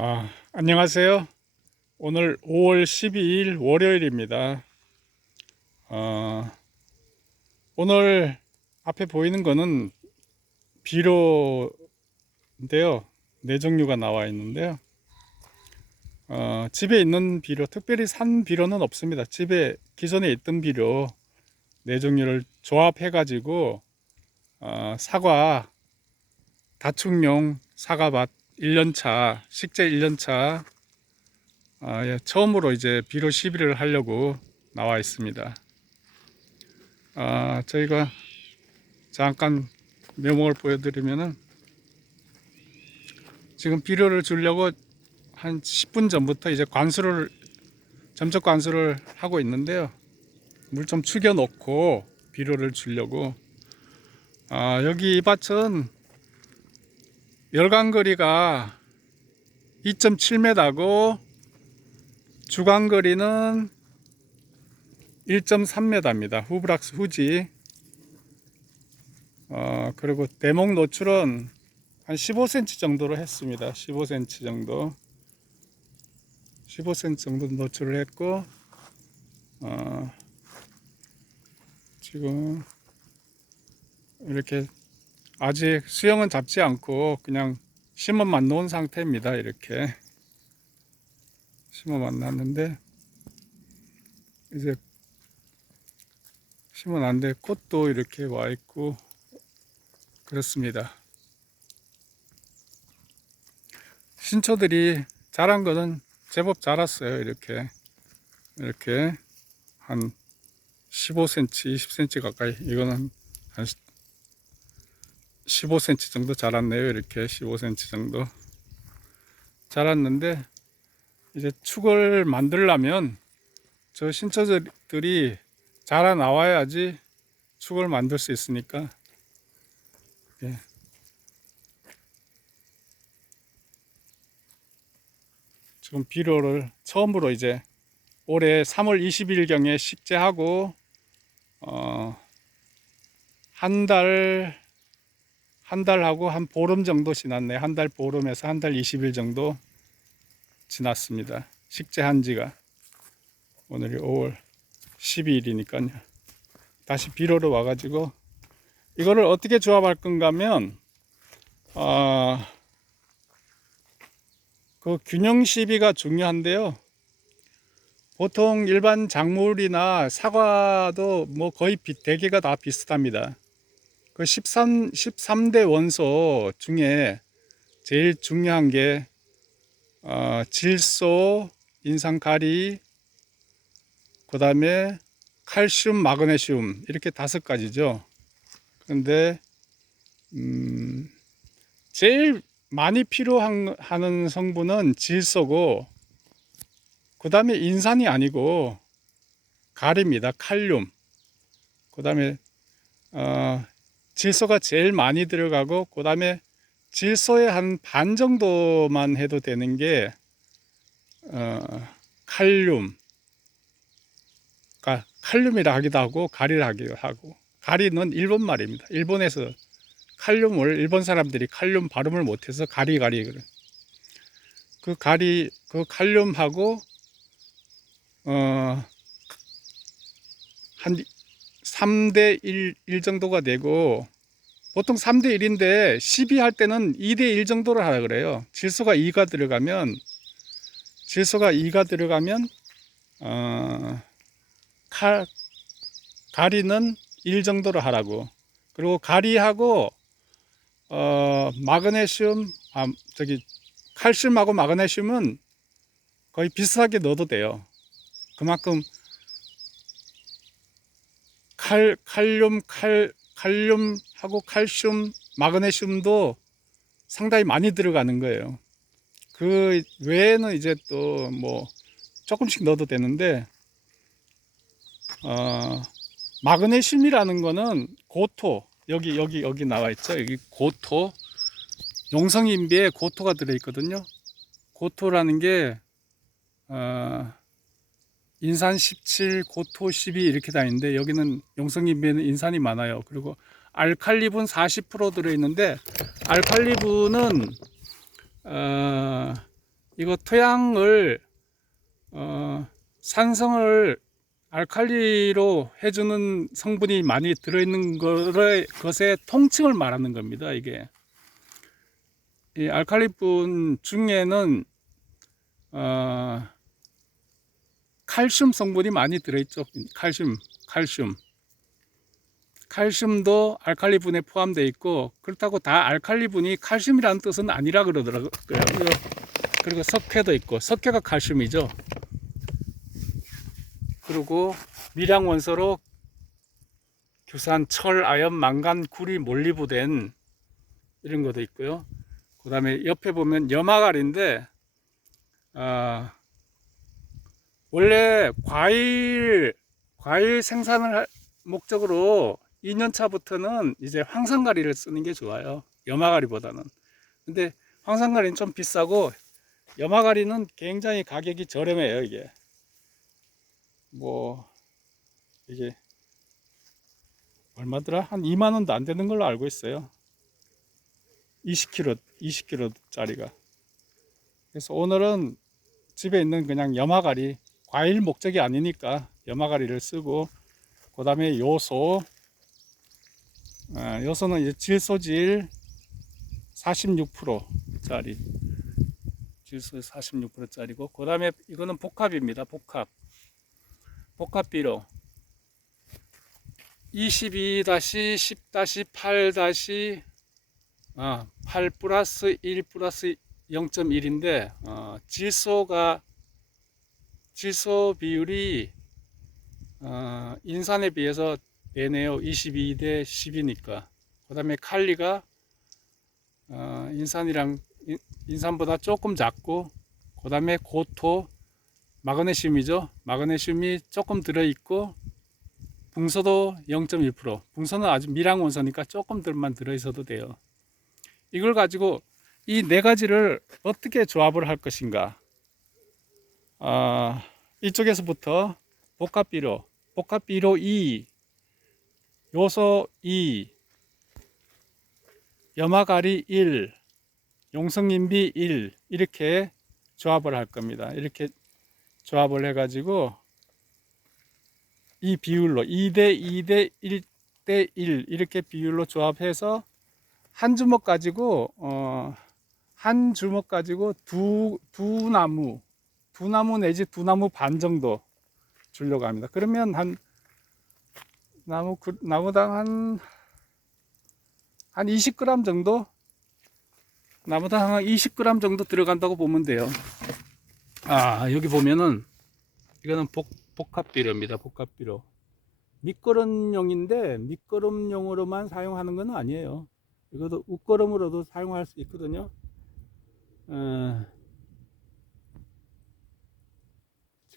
아, 안녕하세요. 오늘 5월 12일 월요일입니다. 어, 오늘 앞에 보이는 거는 비료인데요. 네 종류가 나와 있는데요. 어, 집에 있는 비료, 특별히 산 비료는 없습니다. 집에 기존에 있던 비료 네 종류를 조합해 가지고 어, 사과, 다축용 사과밭 1년차, 식재 1년차, 아, 예, 처음으로 이제 비료 시비를 하려고 나와 있습니다. 아, 저희가 잠깐 묘목을 보여드리면은 지금 비료를 주려고 한 10분 전부터 이제 관수를, 점적 관수를 하고 있는데요. 물 좀 축여 놓고 비료를 주려고. 아, 여기 이 밭은 열간거리가 2.7m고 주간거리는 1.3m입니다. 후브락스 후지. 어, 그리고 대목 노출은 한 15cm 정도로 했습니다. 15cm 정도. 15cm 정도 노출을 했고, 어, 지금 이렇게 아직 수영은 잡지 않고 그냥 심어만 놓은 상태입니다. 이렇게 심어만 놨는데 이제 심어놨는데 꽃도 이렇게 와 있고 그렇습니다. 신초들이 자란 거는 제법 자랐어요. 이렇게 이렇게 한 15cm, 20cm 가까이 이거는 한 15cm 정도 자랐네요. 이렇게 15cm 정도 자랐는데 이제 축을 만들려면 저 신처들이 자라 나와야지 축을 만들 수 있으니까 예. 지금 비료를 처음으로 이제 올해 3월 20일 경에 식재하고 어, 한 달, 한 달하고 한 보름 정도 지났네. 한 달 보름에서 한 달 20일 정도 지났습니다. 식재한 지가. 오늘이 5월 12일이니까요. 다시 비료로 와가지고 이거를 어떻게 조합할 건가 하면, 어, 그 균형 시비가 중요한데요. 보통 일반 작물이나 사과도 뭐 거의 비- 대개가 다 비슷합니다. 그 13, 13대 원소 중에 제일 중요한 게 어, 질소, 인산가리, 그 다음에 칼슘, 마그네슘 이렇게 다섯 가지죠. 그런데 음, 제일 많이 필요한 하는 성분은 질소고 그 다음에 인산이 아니고 가리입니다. 칼륨. 그 다음에 어, 질소가 제일 많이 들어가고 그 다음에 질소의 한 반 정도만 해도 되는 게 어, 칼륨. 가 칼륨이라 하기도 하고 가리라 하기도 하고 가리는 일본 말입니다. 일본에서 칼륨을 일본 사람들이 칼륨 발음을 못해서 가리 가리 그래. 그 가리 그 칼륨하고 어, 한 3대 1, 1 정도가 되고, 보통 3대 1인데 12 할 때는 2대 1 정도를 하라 그래요. 질소가 2가 들어가면, 질소가 2가 들어가면, 어, 칼, 가리는 1 정도로 하라고. 그리고 가리하고, 어, 마그네슘, 아, 저기, 칼슘하고 마그네슘은 거의 비슷하게 넣어도 돼요. 그만큼 칼 칼륨 칼 칼륨하고 칼슘 마그네슘도 상당히 많이 들어가는 거예요. 그 외에는 이제 또 뭐 조금씩 넣어도 되는데 어 마그네슘이라는 거는 고토 여기 여기 여기 나와 있죠. 여기 고토 용성인비에 고토가 들어 있거든요. 고토라는 게 어, 인산 17, 고토 12 이렇게 다니는데 여기는 용성인비에는 인산이 많아요. 그리고 알칼리분 40% 들어있는데 알칼리분은 어, 이거 토양을 어, 산성을 알칼리로 해주는 성분이 많이 들어있는 거를, 것의 통칭을 말하는 겁니다. 이게 이 알칼리분 중에는 어, 칼슘 성분이 많이 들어있죠. 칼슘, 칼슘. 칼슘도 알칼리분에 포함되어 있고 그렇다고 다 알칼리분이 칼슘이라는 뜻은 아니라 그러더라고요. 그리고 석회도 있고 석회가 칼슘이죠. 그리고 미량 원소로 규산, 철, 아연, 망간, 구리, 몰리브된 이런 것도 있고요. 그 다음에 옆에 보면 염화갈인데 아, 원래 과일 과일 생산을 할 목적으로 2년 차부터는 이제 황산가리를 쓰는 게 좋아요. 염화가리보다는. 근데 황산가리는 좀 비싸고 염화가리는 굉장히 가격이 저렴해요, 이게. 뭐 이게 얼마더라? 한 2만 원도 안 되는 걸로 알고 있어요. 20kg, 20kg짜리가. 그래서 오늘은 집에 있는 그냥 염화가리, 과일 목적이 아니니까 염화가리를 쓰고, 그 다음에 요소, 아, 요소는 이제 질소질 46%짜리, 질소 46%짜리고, 그 다음에 이거는 복합입니다. 복합. 복합비료 22-10-8- 아, 8 플러스 1 플러스 0.1인데 어, 질소가 질소 비율이 어, 인산에 비해서 되네요. 22대 10이니까. 그 다음에 칼리가 어, 인산이랑 인- 인산보다 조금 작고 그 다음에 고토 마그네슘이죠. 마그네슘이 조금 들어있고 붕소도 0.1% 붕소는 아주 미량 원소니까 조금들만 들어있어도 돼요. 이걸 가지고 이 네 가지를 어떻게 조합을 할 것인가 아, 이쪽에서부터 복합비료 복합비료 2 요소 2 염화가리 1 용성인비 1 이렇게 조합을 할 겁니다. 이렇게 조합을 해가지고 이 비율로 2대 2대 1대 1 이렇게 비율로 조합해서 한 주먹 가지고 어, 한 주먹 가지고 두, 두 나무 두 나무 내지 두 나무 반 정도 주려고 합니다. 그러면 한 나무 그- 나무당 한한 20g 정도 나무당 한 20g 정도 들어간다고 보면 돼요. 아 여기 보면은 이거는 복, 복합 비료입니다. 복합 비료. 밑거름용인데 밑거름용으로만 사용하는 건 아니에요. 이것도 웃거름으로도 사용할 수 있거든요. 어,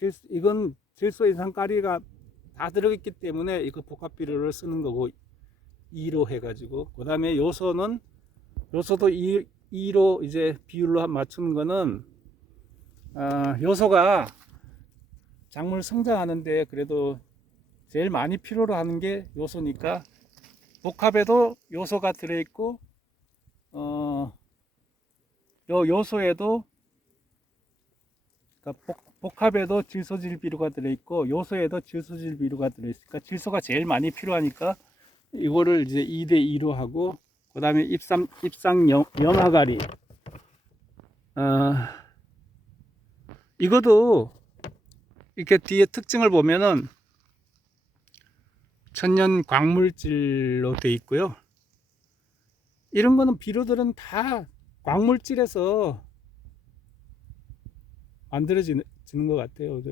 질, 이건 질소 이상가리가 다 들어있기 때문에 이거 복합 비료를 쓰는 거고 2로 해가지고 그 다음에 요소는 요소도 2, 2로 이제 비율로 맞추는 거는 어, 요소가 작물 성장하는데 그래도 제일 많이 필요로 하는 게 요소니까 복합에도 요소가 들어있고 어, 요 요소에도 그러니까 복, 복합에도 질소질 비료가 들어있고 요소에도 질소질 비료가 들어있으니까 질소가 제일 많이 필요하니까 이거를 이제 2대 2로 하고 그 다음에 입상 입상 영, 염화가리 어, 이것도 이렇게 뒤에 특징을 보면은 천연 광물질로 돼 있고요. 이런 거는 비료들은 다 광물질에서 만들어지는 지는 것 같아요. 저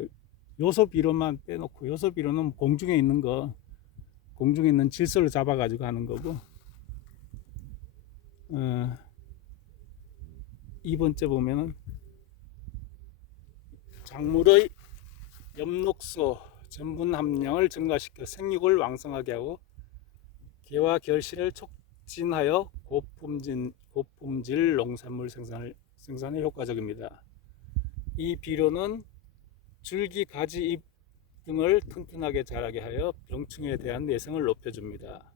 요소 비료만 빼놓고 요소 비료는 공중에 있는 거, 공중에 있는 질소를 잡아 가지고 하는 거고. 어, 2번째 보면은 작물의 엽록소 전분 함량을 증가시켜 생육을 왕성하게 하고 개와 결실을 촉진하여 고품질, 고품질 농산물 생산을, 생산에 효과적입니다. 이 비료는 줄기, 가지, 잎 등을 튼튼하게 자라게 하여 병충해에 대한 내성을 높여줍니다.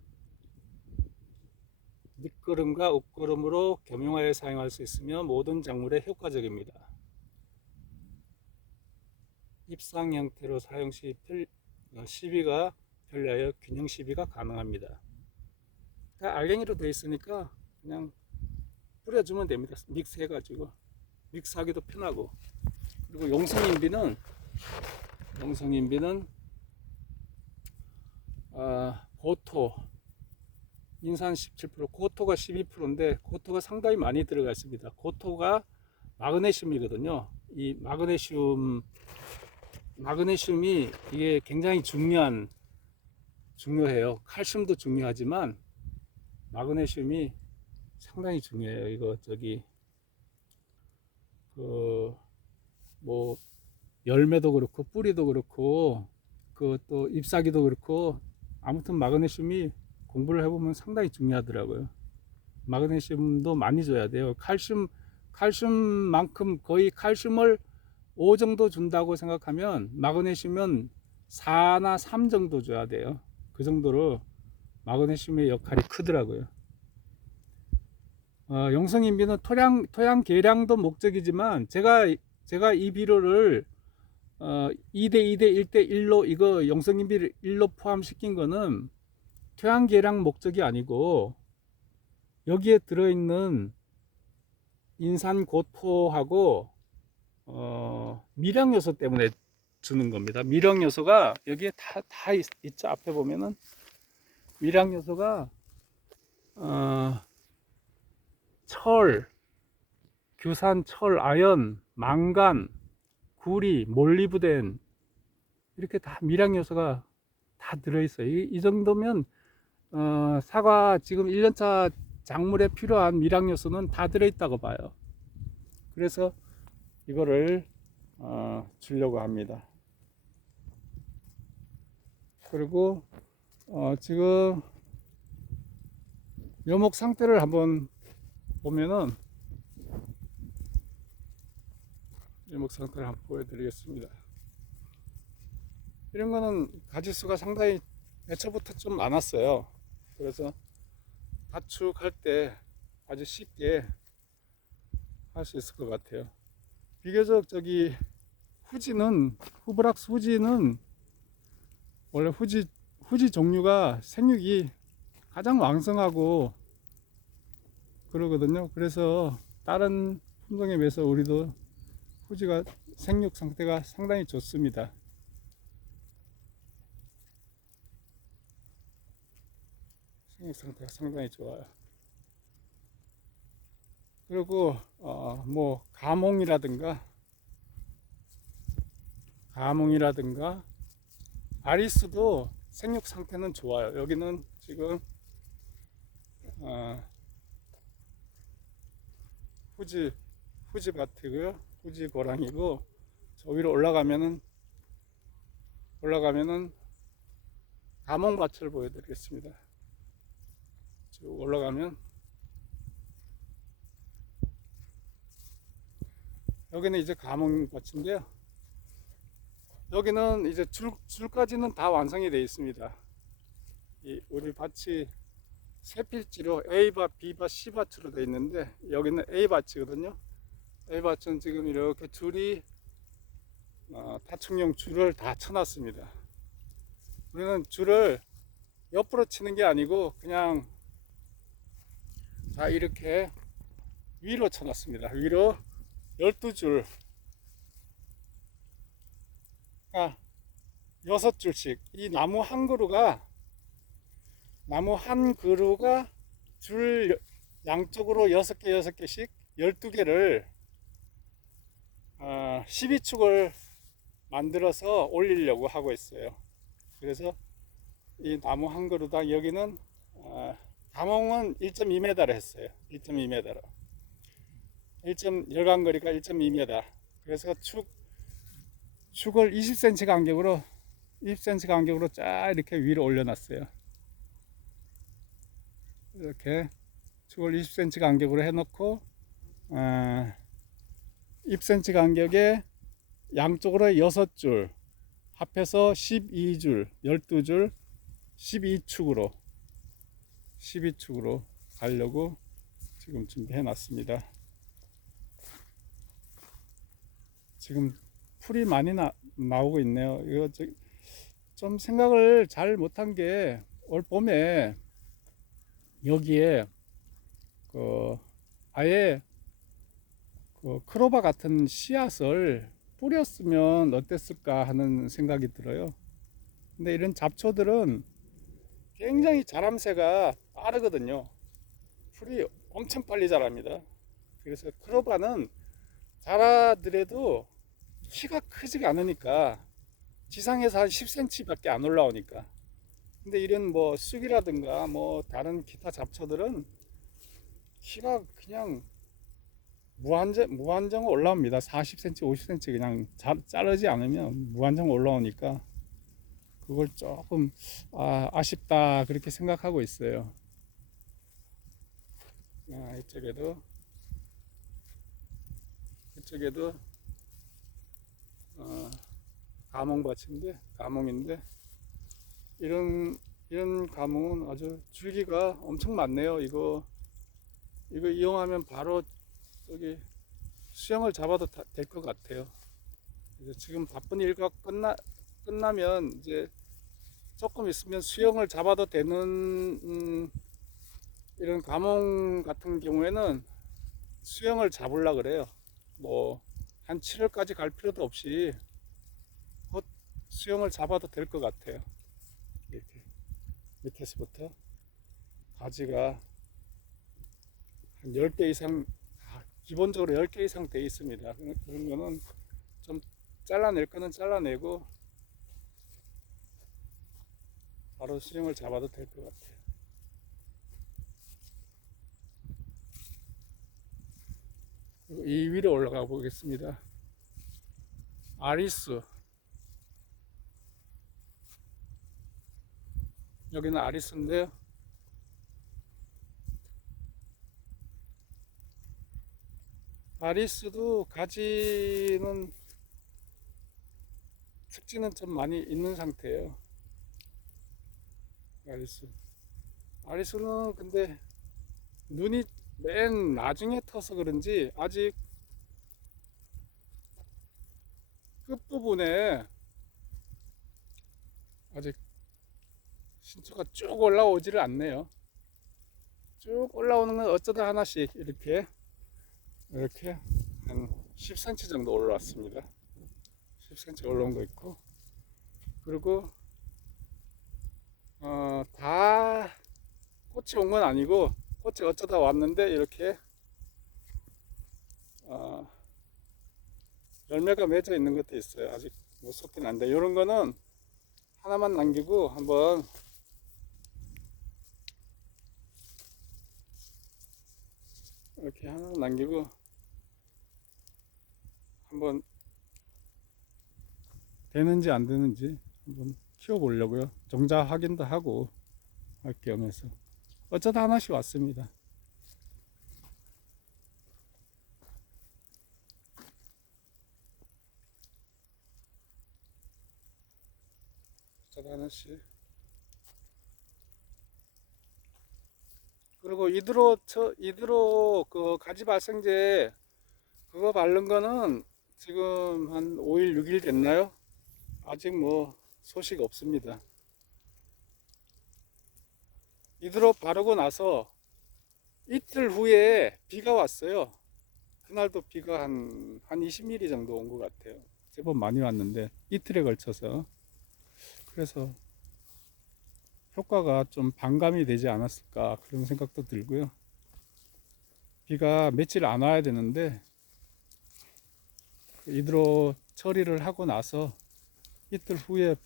밑거름과 옷거름으로 겸용하여 사용할 수 있으며 모든 작물에 효과적입니다. 입상 형태로 사용 시 펼- 어, 시비가 편리하여 균형 시비가 가능합니다. 다 알갱이로 되어 있으니까 그냥 뿌려주면 됩니다. 믹스 해가지고 믹스하기도 편하고 그리고 용성 인비는 용성인비는 아, 고토 인산 17% 고토가 12%인데 고토가 상당히 많이 들어가 있습니다. 고토가 마그네슘이거든요. 이 마그네슘 마그네슘이 이게 굉장히 중요한 중요해요. 칼슘도 중요하지만 마그네슘이 상당히 중요해요. 이거 저기 그뭐 열매도 그렇고 뿌리도 그렇고 그 또 잎사귀도 그렇고 아무튼 마그네슘이 공부를 해보면 상당히 중요하더라고요. 마그네슘도 많이 줘야 돼요. 칼슘 칼슘만큼 거의 칼슘을 5 정도 준다고 생각하면 마그네슘은 4나 3 정도 줘야 돼요. 그 정도로 마그네슘의 역할이 크더라고요. 어, 용성인비는 토양 토양 계량도 목적이지만 제가 제가 이 비료를 어, 2대 2대 1대 1로 이거 용성인비를 1로 포함시킨 거는 토양 계량 목적이 아니고 여기에 들어있는 인산 고토하고 어, 미량 요소 때문에 주는 겁니다. 미량 요소가 여기에 다, 다 있, 있죠. 앞에 보면은 미량 요소가 어, 철, 규산, 철, 아연, 망간, 구리, 몰리브덴 이렇게 다 미량 요소가 다 들어있어요. 이, 이 정도면 어, 사과 지금 1년차 작물에 필요한 미량 요소는 다 들어있다고 봐요. 그래서 이거를 어, 주려고 합니다. 그리고 어, 지금 묘목 상태를 한번 보면은 묘목 상태를 한번 보여드리겠습니다. 이런 거는 가지수가 상당히 애초부터 좀 많았어요. 그래서 가축할 때 아주 쉽게 할 수 있을 것 같아요. 비교적 저기 후지는 후브락스 후지는 원래 후지 후지 종류가 생육이 가장 왕성하고 그러거든요. 그래서 다른 품종에 비해서 우리도 후지가 생육 상태가 상당히 좋습니다. 생육 상태가 상당히 좋아요. 그리고 어, 뭐 가몽이라든가 가몽이라든가 아리스도 생육 상태는 좋아요. 여기는 지금 어, 후지 후지 밭이고요. 후지 고랑이고 저 위로 올라가면은 올라가면은 가몽 밭을 보여드리겠습니다. 쭉 올라가면 여기는 이제 가몽 밭인데요. 여기는 이제 줄, 줄까지는 다 완성이 되어 있습니다. 이 우리 밭이 세 필지로 A밭, B밭, C밭으로 되어 있는데 여기는 A밭이거든요. A밭은 지금 이렇게 줄이 어, 타충용 줄을 다 쳐놨습니다. 우리는 줄을 옆으로 치는 게 아니고 그냥 다 이렇게 위로 쳐놨습니다. 위로 12줄 아, 6줄씩 이 나무 한 그루가 나무 한 그루가 줄 양쪽으로 6개 6개씩 12개를 어, 12축을 만들어서 올리려고 하고 있어요. 그래서 이 나무 한 그루당 여기는 어, 가몽은 1.2m를 했어요. 1.2m로. 1점 열간 거리가 1.2m. 그래서 축 축을 20cm 간격으로 20cm 간격으로 쫙 이렇게 위로 올려놨어요. 이렇게 축을 20cm 간격으로 해놓고 어, 10cm 간격에 양쪽으로 6줄 합해서 12줄 12줄 12축으로 12축으로 가려고 지금 준비해 놨습니다. 지금 풀이 많이 나, 나오고 있네요. 이거 저, 좀 생각을 잘 못한 게 올 봄에 여기에 그 아예 그 크로바 같은 씨앗을 뿌렸으면 어땠을까 하는 생각이 들어요. 근데 이런 잡초들은 굉장히 자람새가 빠르거든요. 풀이 엄청 빨리 자랍니다. 그래서 크로바는 자라더라도 키가 크지가 않으니까 지상에서 한 10cm 밖에 안 올라오니까. 근데 이런 뭐 쑥이라든가 뭐 다른 기타 잡초들은 키가 그냥 무한정, 무한정 올라옵니다. 40cm, 50cm 그냥 자, 자르지 않으면 무한정 올라오니까 그걸 조금 아, 아쉽다 그렇게 생각하고 있어요. 아, 이쪽에도 이쪽에도 어, 가몽밭인데 가몽인데 이런 이런 가몽은 아주 줄기가 엄청 많네요. 이거 이거 이용하면 바로 여기 수영을 잡아도 될 것 같아요. 이제 지금 바쁜 일과 끝나 끝나면 이제 조금 있으면 수영을 잡아도 되는 음, 이런 가몽 같은 경우에는 수영을 잡으려 그래요. 뭐 한 7월까지 갈 필요도 없이 곧 수영을 잡아도 될 것 같아요. 이렇게 밑에서부터 가지가 한 10개 이상 아, 기본적으로 10개 이상 돼 있습니다. 거는 좀 잘라낼 거는 잘라내고 바로 수영을 잡아도 될 것 같아요. 이 위로 올라가 보겠습니다. 아리스. 여기는 아리스인데요. 아리스도 가지는 특징은 좀 많이 있는 상태예요. 아리스. 아리스는 근데 눈이 맨 나중에 터서 그런지 아직 끝부분에 아직 신초가 쭉 올라오지를 않네요. 쭉 올라오는 건 어쩌다 하나씩 이렇게 이렇게 한 10cm 정도 올라왔습니다. 10cm 올라온 거 있고 그리고 어, 다 꽃이 온 건 아니고 꽃이 어쩌다 왔는데 이렇게 어, 열매가 맺어 있는 것도 있어요. 아직 못 쏟긴 안돼. 이런 거는 하나만 남기고 한번 이렇게 하나 남기고 한번 되는지 안 되는지 한번 키워 보려고요. 종자 확인도 하고 할 겸해서 어쩌다 하나씩 왔습니다. 어쩌다 하나씩 그리고 이드로 저 이드로 그 가지 발생제 그거 바른 거는 지금 한 5일 6일 됐나요? 아직 뭐 소식 없습니다. 이드로 바르고 나서 이틀 후에 비가 왔어요. 그날도 비가 한, 한 20mm 정도 온 것 같아요. 제법 많이 왔는데 이틀에 걸쳐서. 그래서 효과가 좀 반감이 되지 않았을까 그런 생각도 들고요. 비가 며칠 안 와야 되는데 이드로 처리를 하고 나서 이틀 후에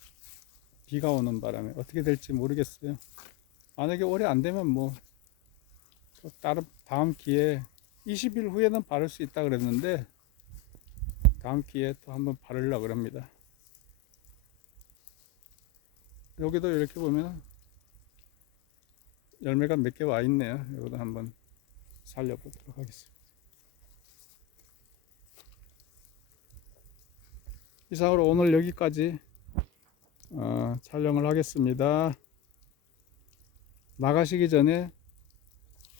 비가 오는 바람에 어떻게 될지 모르겠어요. 만약에 오래 안 되면 뭐또 다른 다음 기회에 20일 후에는 바를 수 있다 그랬는데 다음 기회에 또 한번 바르려고 합니다. 여기도 이렇게 보면 열매가 몇 개 와 있네요. 이것도 한번 살려보도록 하겠습니다. 이상으로 오늘 여기까지 어, 촬영을 하겠습니다. 나가시기 전에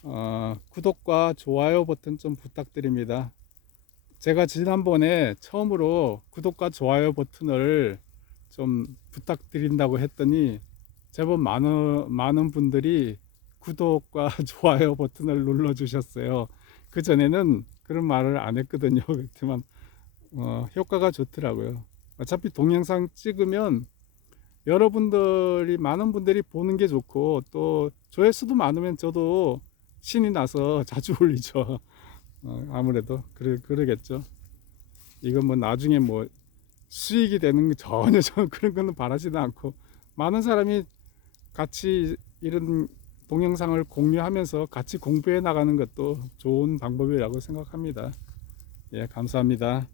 어, 구독과 좋아요 버튼 좀 부탁드립니다. 제가 지난번에 처음으로 구독과 좋아요 버튼을 좀 부탁드린다고 했더니 제법 많은, 많은 분들이 구독과 좋아요 버튼을 눌러주셨어요. 그 전에는 그런 말을 안 했거든요. 그렇지만 어, 효과가 좋더라고요. 어차피 동영상 찍으면 여러분들이 많은 분들이 보는 게 좋고 또 조회수도 많으면 저도 신이 나서 자주 올리죠. 어, 아무래도 그래 그러겠죠. 이건 뭐 나중에 뭐 수익이 되는 거 전혀 저 그런 거는 바라지도 않고 많은 사람이 같이 이런 동영상을 공유하면서 같이 공부해 나가는 것도 좋은 방법이라고 생각합니다. 예, 감사합니다.